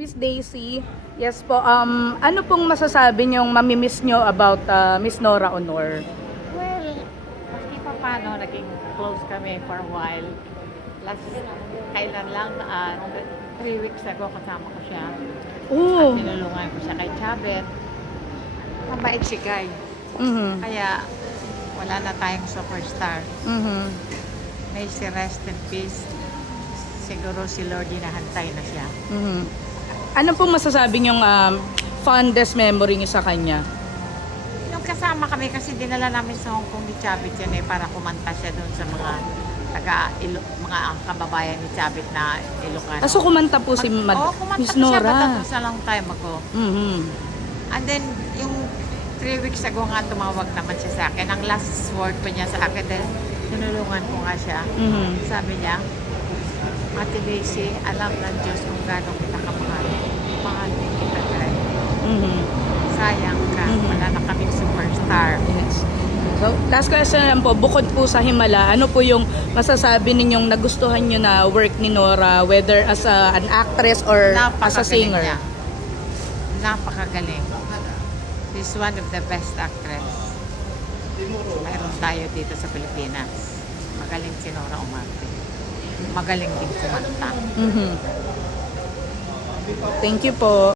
Miss Daisy, yes po, ano pong masasabi niyong mamimiss niyo about Miss Nora Honor? Well, maski pa paano, naging close kami for a while. Last, kailan lang, 3 weeks ago kasama ko siya. Oh. Tinulungan ko siya kay Chabet. Mabait si Guy. Mhm. Kaya, wala na tayong superstar. Mhm. May si rest in peace. Siguro si Lord hinahantay na siya. Mhm. Ano pong masasabi niyong fondest memory niyo sa kanya? Nung kasama kami kasi dinala namin sa Hong Kong ni Chabit yan para kumanta siya doon sa mga mga kababayan ni Chabit na Ilocano. So kumanta po si kumanta Miss siya Nora. but that was a long time ago. Mhm. And then, yung 3 weeks ago nga tumawag naman siya sa akin. Ang last word pa niya sa akin dahil tinulungan ko nga siya. Mhm. Sabi niya, Ate Daisy, alam ng Diyos kung gano'ng kita kamahal. Mahal din kita, Guy. Mhm. Sayang ka, wala na kaming superstar. Yes. So, last question lang po, bukod po sa Himala, ano po yung masasabi ninyong nagustuhan nyo na work ni Nora, whether as an actress or as a Napakagaling singer? niya. Napakagaling. She's one of the best actress. Mayroon tayo dito sa Pilipinas. Magaling si Nora umarte. Magaling din kumanta. Mhm. Thank you po.